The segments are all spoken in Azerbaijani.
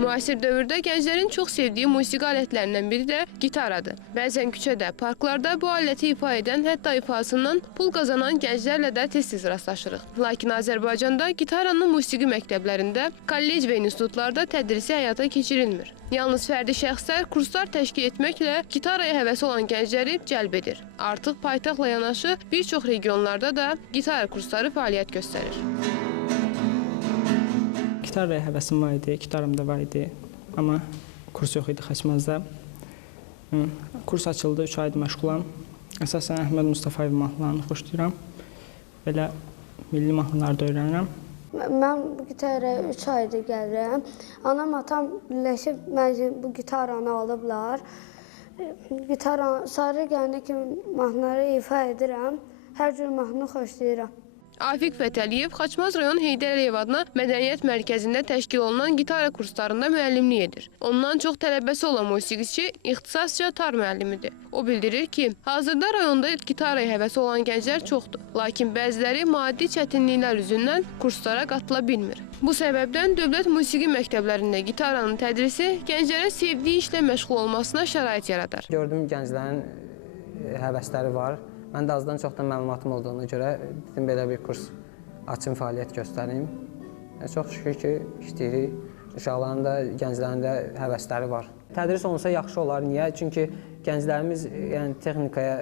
Müasir dövrdə gənclərin çox sevdiyi musiqi alətlərindən biri də gitaradır. Bəzən küçədə, parklarda bu aləti ifa edən, hətta ifasından pul qazanan gənclərlə də tez-tez rastlaşırıq. Lakin Azərbaycanda gitaranın musiqi məktəblərində, kollec və institutlarda tədrisi həyata keçirilmir. Yalnız fərdi şəxslər kurslar təşkil etməklə gitaraya həvəsi olan gəncləri cəlb edir. Artıq paytaxtla yanaşı bir çox regionlarda da gitara kursları fəaliyyət göstərir. Gitaraya həvəsim var idi, gitaram da var idi, amma kurs yox idi Xaçmazda. Kurs açıldı, 3 aydır məşğulam. Əsasən Əhməd Mustafayev mahnılarını xoşlayıram. Belə milli mahnıları da öyrənirəm. Mən bu gitaraya 3 aydır gəlirəm. Anam, atam birləşib məcbur bu gitaranı alıblar. Sarı gələndə kimi mahnıları ifa edirəm. Hər cür mahnı xoşlayıram. Afiq Fətəliyev Xaçmaz rayon Heydər Əliyev adına Mədəniyyət Mərkəzində təşkil olunan gitara kurslarında müəllimlik edir. Ondan çox tələbəsi olan musiqiçi ixtisasca tar müəllimidir. O bildirir ki, hazırda rayonda gitaraya həvəsi olan gənclər çoxdur. Lakin bəziləri maddi çətinliklər üzündən kurslara qatıla bilmir. Bu səbəbdən dövlət musiqi məktəblərində gitaranın tədrisi gənclərə sevdiyi işlə məşğul olmasına şərait yaradar. Gördüyüm gənclərin həvəsləri var. Mən də azdan çoxdan məlumatım olduğuna görə dedim belə bir kurs açım, fəaliyyət göstərim. Çox şükür ki, işləyirik. Uşaqların da, gənclərin də həvəsləri var. Tədris olunsa yaxşı olar. Niyə? Çünki gənclərimiz yəni texnikaya,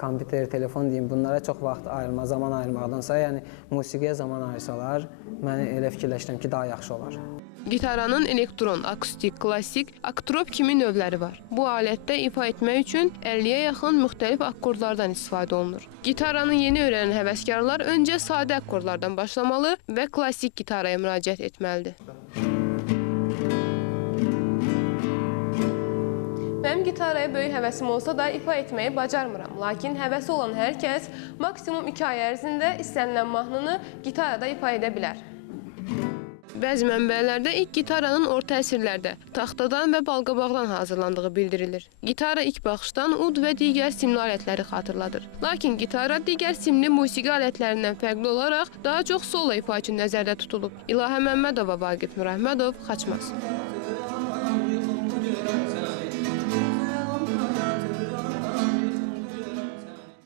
kompüter, telefon deyim, bunlara çox vaxt ayırma, zaman ayırmaqdansa, yəni musiqiyə zaman ayırsalar, mən elə fikirləşirəm ki, daha yaxşı olar. Gitaranın elektron, akustik, klassik, aktrop kimi növləri var. Bu alətdə ifa etmək üçün 50-yə yaxın müxtəlif akkordlardan istifadə olunur. Gitaranı yeni öyrənən həvəskarlar öncə sadə akkordlardan başlamalı və klassik gitaraya müraciət etməlidir. Mənim gitaraya böyük həvəsim olsa da ifa etməyi bacarmıram. Lakin həvəsi olan hər kəs maksimum 2 ay ərzində istənilən mahnını gitarada ifa edə bilər. Bəzi mənbələrdə ilk gitaranın orta əsrlərdə taxtadan və balqabaqdan hazırlandığı bildirilir. Gitara ilk baxışdan ud və digər simli alətləri xatırladır. Lakin gitara digər simli musiqi alətlərindən fərqli olaraq daha çox solo ifa üçün nəzərdə tutulub. İlahə Məmmədova, Vaqif Nurəhmədov, Xaçmaz.